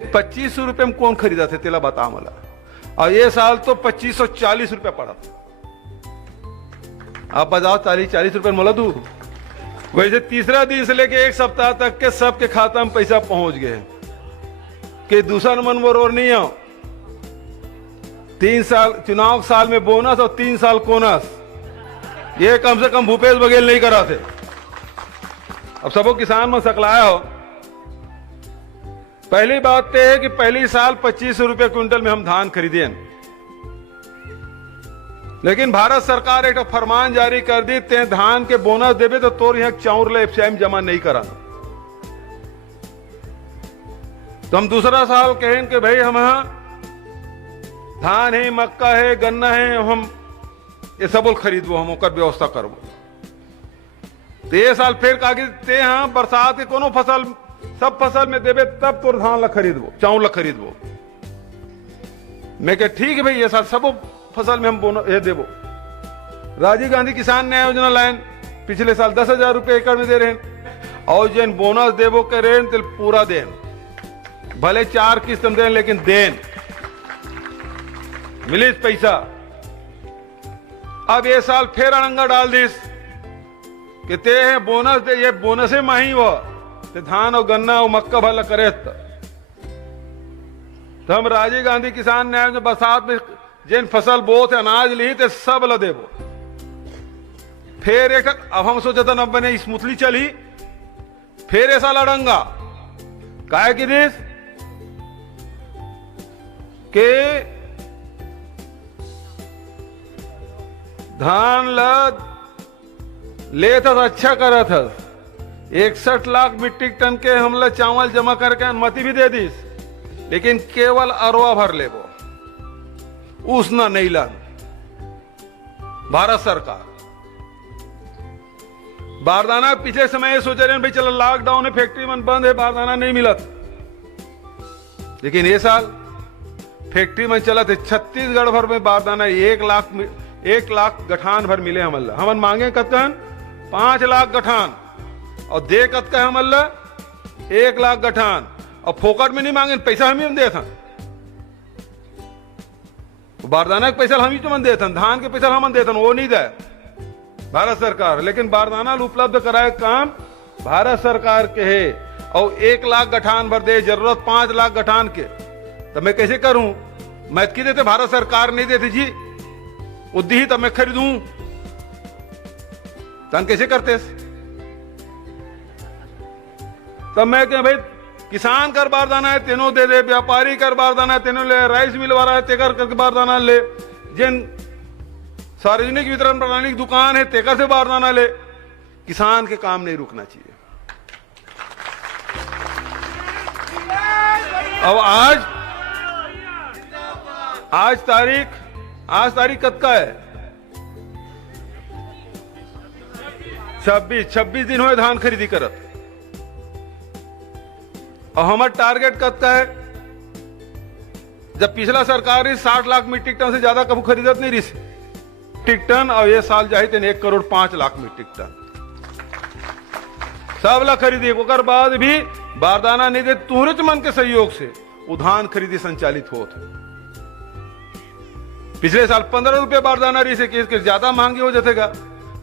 25 रुपये में कौन खरीदा थे तेला बता मला। और ये साल तो 2540 रुपया पड़ा था। आप बताओ 40 रुपये मला दू। वैसे तीसरा दिन से लेके एक सप्ताह तक के सबके खाता में पैसा पहुंच गए कि दूसरा मन बरोबर नहीं आओ। 3 साल चुनाव साल में बोनस और 3 साल कोनस, ये कम से कम भूपेश बघेल नहीं करा थे। अब सबको किसान में सकलाया हो। पहली बात तो है कि पहली साल 25 रुपये क्विंटल में हम धान खरीदे, लेकिन भारत सरकार एक फरमान जारी कर दी ते धान के बोनस देवे तो तोर यहाँ चाउर ले एफसीआई में जमा नहीं करा। तो हम दूसरा साल कहें कि भाई हम धान है, मक्का है, गन्ना है, हम ये सब खरीदबो, हम ओकर व्यवस्था करबो। तो ये साल फिर कागज ते हाँ बरसात के कोनो फसल सब फसल में देवे तब तो धान ला खरीदबो, चाउर ला खरीदबो। मैं कह ठीक है भाई, ये साल सब फसल में हम बोनस ये देवो। राजीव गांधी किसान न्याय योजना लाइन पिछले साल 10,000 रुपए एकड़ में दे रहे हैं, और जिन बोनस देवो के रहे तो पूरा देन, भले 4 किस्त में दें लेकिन देन मिले पैसा। अब ये साल फिर अड़ंगा डाल दिस कि ते है बोनस दे, ये बोनस है माही वो ते धान और गन्ना और मक्का भला करे। तो हम राजीव गांधी किसान न्याय में बरसात में जिन फसल बोत अनाज ली ते सब ला देवो। फिर एक अब हम सोचा था नब्बे ने स्मूथली चली, फिर ऐसा लड़ंगा काय की देश के धान ला ले था अच्छा करा था। 61 लाख मीट्रिक टन के हमला चावल जमा करके अनुमति भी दे दी, लेकिन केवल अरवा भर ले वो उसना नहीं ला। भारत सरकार बारदाना पिछले समय ये सोच रहे हैं भाई चलो लॉकडाउन है, फैक्ट्री में बंद है, बारदाना नहीं मिला, लेकिन ये साल फैक्ट्री में चला थे। छत्तीसगढ़ भर में बारदाना 1 लाख गठान भर मिले हमल्ला। हमन मांगे कतकन 5 लाख गठान और दे कतका हमल्ला 1 लाख गठान, और फोकट में नहीं मांगे, पैसा हम ही दे था। बारदाना के पैसा हम ही तो मन देते, धान के पैसा हम देते, वो नहीं दे भारत सरकार। लेकिन बारदाना उपलब्ध कराए काम भारत सरकार के है, और 1 लाख गठान भर दे, जरूरत 5 लाख गठान के। तो मैं कैसे करूं? मैं की देते भारत सरकार नहीं देती जी, उद्दी ही तब मैं खरीदूं, तन कैसे करते? तब मैं क्या भाई किसान कर बारदाना है तेनो दे दे, व्यापारी कर बारदाना है तेनो ले, राइस मिल वाला है तेकर करके बारदाना ले, जिन सार्वजनिक वितरण प्रणाली की दुकान है तेकर से बारदाना ले। किसान के काम नहीं रुकना चाहिए। अब आज तारीख कब का है? 26 दिन हुए धान खरीदी करत, और हमारा टारगेट कब का है? जब पिछला सरकार 60 लाख मीट्रिक टन से ज्यादा कभी खरीदत नहीं रही मीट्रिक टन, और ये साल जाए थे 1 करोड़ 5 लाख मीट्रिक टन सब ला खरीदी। ओकर बाद भी बारदाना नहीं दे, तुरंत मन के सहयोग से वो धान खरीदी संचालित होत। पिछले साल 15 रुपये बारदाना रही से ज्यादा महंगी हो जातेगा,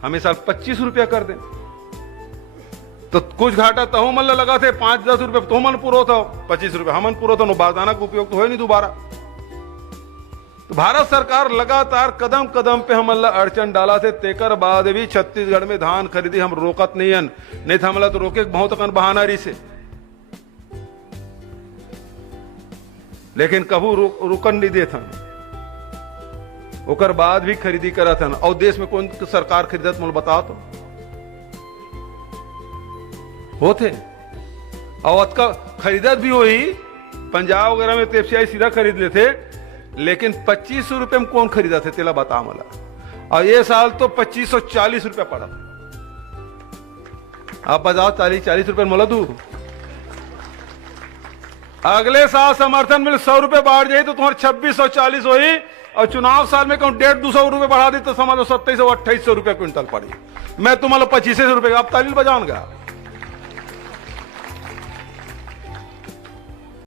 हमें साल 25 रुपया कर दें तो कुछ घाटा तहो मन लगा थे। 5-10 रुपये तो मन पूरा था, 25 रुपये हमन पूरा था, बारदाना का उपयोग तो हो नहीं दोबारा। तो भारत सरकार लगातार कदम कदम पे हमन अड़चन डाला थे, तेकर बाद भी छत्तीसगढ़ में धान खरीदी हम रोकत नहीं था। हमला तो रोके बहुत अकन बहाना रही से, लेकिन कबू रुकन नहीं देता। ओकर बाद भी खरीदी करा था। और देश में कौन सरकार खरीदत मुझे बताओ तो होते, और का खरीदत भी हुई पंजाब वगैरह में एफसीआई सीधा खरीद लेते, लेकिन 25 रुपये में कौन खरीदा थे तेला बता मला। और ये साल तो 2540 रुपया पड़ा था। आप बताओ 40 रुपये मला दू। अगले साल समर्थन मिल 100 रुपये बढ़ जाए तो तुम्हारे 2640 हुई, और चुनाव साल में कहूं 150-200 रुपये बढ़ा दी तो समझ लो 2700-2800 रुपये क्विंटल पड़ी। मैं तुम्हारा 2500 रुपये अब तालील बजाऊंगा।